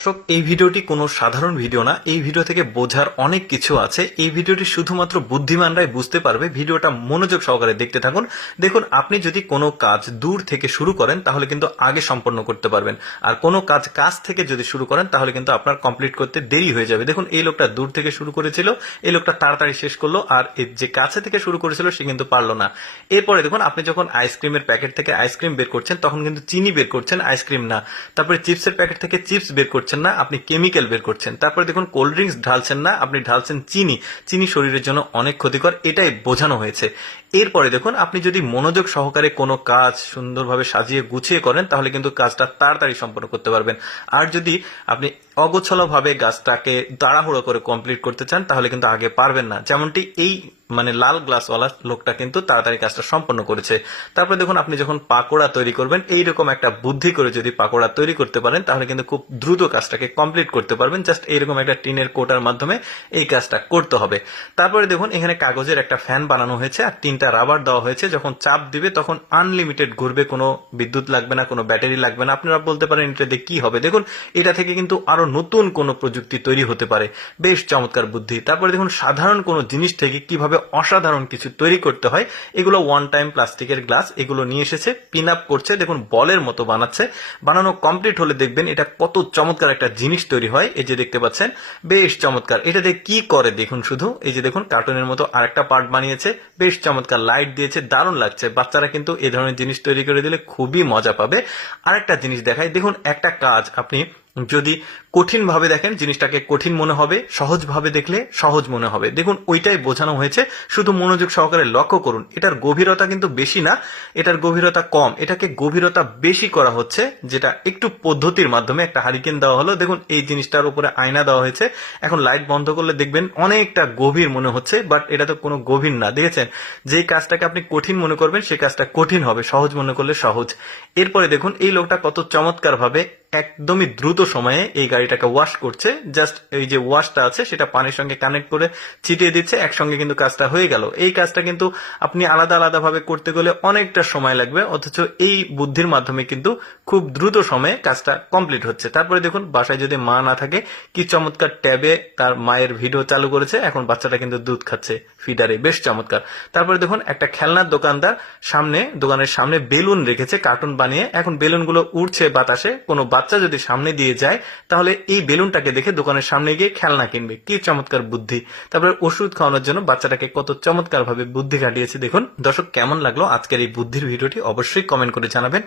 দর্শক, এই ভিডিওটি কোনো সাধারণ ভিডিও না। এই ভিডিও থেকে বোঝার অনেক কিছু আছে। এই ভিডিওটি শুধুমাত্র বুদ্ধিমানরাই বুঝতে পারবে। ভিডিওটা মনোযোগ সহকারে দেখতে থাকুন। দেখুন, আপনি যদি কোনো কাজ দূর থেকে শুরু করেন, তাহলে কিন্তু আগে সম্পন্ন করতে পারবেন। আর কোনো কাজ কাজ থেকে যদি শুরু করেন, তাহলে কিন্তু আপনার কমপ্লিট করতে দেরি হয়ে যাবে। দেখুন, এই লোকটা দূর থেকে শুরু করেছিল, এই লোকটা তাড়াতাড়ি শেষ করল, আর যে কাছে থেকে শুরু করেছিল, সে কিন্তু পারল না। এরপরে দেখুন, আপনি যখন আইসক্রিমের প্যাকেট থেকে আইসক্রিম বের করছেন, তখন কিন্তু চিনি বের করছেন, আইসক্রিম না। তারপরে চিপসের প্যাকেট থেকে চিপস বের করছেন না, আপনি কেমিক্যাল বের করছেন। তারপরে দেখুন কোল্ড ড্রিঙ্কস ঢালছেন না, আপনি ঢালছেন চিনি। চিনি শরীরের জন্য অনেক ক্ষতিকর, এটাই বোঝানো হয়েছে। এরপরে দেখুন, আপনি যদি মনোযোগ সহকারে কোনো কাজ সুন্দরভাবে সাজিয়ে গুছিয়ে করেন, তাহলে কিন্তু কাজটা তাড়াতাড়ি সম্পন্ন করতে পারবেন। আর যদি আপনি অগোছালোভাবে গাছটাকে তাড়াহুড়ো করে কমপ্লিট করতে চান, তাহলে কিন্তু আগে পারবেন না। যেমনটি এই মানে লাল গ্লাসওয়ালা লোকটা কিন্তু তাড়াতাড়ি কাজটা সম্পন্ন করেছে। তারপরে দেখুন, আপনি যখন পাকোড়া তৈরি করবেন, এইরকম একটা বুদ্ধি করে যদি পাকোড়া তৈরি করতে পারেন, তাহলে কিন্তু খুব দ্রুত কাজটাকে কমপ্লিট করতে পারবেন। জাস্ট এইরকম একটা টিনের কোটার মাধ্যমে এই কাজটা করতে হবে। তারপরে দেখুন, এখানে কাগজের একটা ফ্যান বানানো হয়েছে আর তিনটা রাবার দেওয়া হয়েছে। যখন চাপ দিবে, তখন আনলিমিটেড ঘুরবে, কোনো বিদ্যুৎ লাগবে না, কোনো ব্যাটারি লাগবে না। আপনারা বলতে পারেন, এটা কি হবে? দেখুন, এটা থেকে কিন্তু আরও নতুন কোনো প্রযুক্তি তৈরি হতে পারে। বেশ চমৎকার বুদ্ধি। তারপরে দেখুন, সাধারণ কোনো জিনিস থেকে কীভাবে অসাধারণ কিছু তৈরি করতে হয়। এগুলো ওয়ান টাইম প্লাস্টিকের গ্লাস এগুলো নিয়ে এসেছে পিন আপ করছে, দেখুন বলের মতো বানাচ্ছে। বানানো কমপ্লিট হলে দেখবেন এটা কত চমৎকার একটা জিনিস তৈরি হয়। এই যে দেখতে পাচ্ছেন, বেশ চমৎকার। এটা দিয়ে কি করে? দেখুন শুধু, এই যে দেখুন কার্টুনের মতো আরেকটা পার্ট বানিয়েছে, বেশ চমৎকার। লাইট দিয়েছে, দারুণ লাগছে। বাচ্চারা কিন্তু এ ধরনের জিনিস তৈরি করে দিলে খুবই মজা পাবে। আরেকটা জিনিস দেখায় দেখুন একটা কাজ আপনি যদি কঠিন ভাবে দেখেন, জিনিসটাকে কঠিন মনে হবে সহজ ভাবে দেখলে সহজ মনে হবে। দেখুন, ওইটাই বোঝানো হয়েছে। শুধু মনোযোগ সহকারে লক্ষ্য করুন। এটার গভীরতা কিন্তু বেশি না, এটার গভীরতা কম। এটাকে গভীরতা বেশি করা হচ্ছে, যেটা একটু পদ্ধতির মাধ্যমে একটা হারিকেন দেওয়া হলো। দেখুন, এই জিনিসটার উপরে আয়না দেওয়া হয়েছে। এখন লাইট বন্ধ করলে দেখবেন অনেকটা গভীর মনে হচ্ছে, বাট এটা তো কোনো গভীর না, দেখেছেন? যেই কাজটাকে আপনি কঠিন মনে করবেন সেই কাজটা কঠিন হবে, সহজ মনে করলে সহজ। এরপরে দেখুন, এই লোকটা কত চমৎকার ভাবে একদমই দ্রুত সময়ে এই গাড়িটাকে ওয়াশ করছে। জাস্ট এই যে ওয়াশটা আছে, সেটা পানির সঙ্গে কানেক্ট করে ছিটিয়ে দিচ্ছে। একসঙ্গে কিন্তু কাজটা হয়ে গেল। এই কাজটা কিন্তু আপনি আলাদা আলাদা ভাবে করতে গেলে অনেকটা সময় লাগবে। অথচ এই বুদ্ধির মাধ্যমে কিন্তু খুব দ্রুত সময়ে কাজটা কমপ্লিট হচ্ছে। তারপরে দেখুন, বাসায় যদি মা না থাকে, কি চমৎকার ট্যাবে তার মায়ের ভিডিও চালু করেছে। এখন বাচ্চাটা কিন্তু দুধ খাচ্ছে ফিডারে। বেশ চমৎকার। তারপরে দেখুন, একটা খেলনার দোকানদার সামনে, দোকানের সামনে বেলুন রেখেছে কার্টুন বানিয়ে। এখন বেলুনগুলো উড়ছে বাতাসে, কোনো বাচ্চা যদি সামনে দিয়ে যায়, তাহলে এই বেলুনটাকে দেখে দোকানের সামনে গিয়ে খেলনা কিনবে। কি চমৎকার বুদ্ধি। তারপরে ওষুধ খাওয়ানোর জন্য বাচ্চাটাকে কত চমৎকার ভাবে বুদ্ধি কাটিয়েছে দেখুন, দর্শক, কেমন লাগল আজকের এই বুদ্ধির ভিডিওটি অবশ্যই কমেন্ট করে জানাবেন।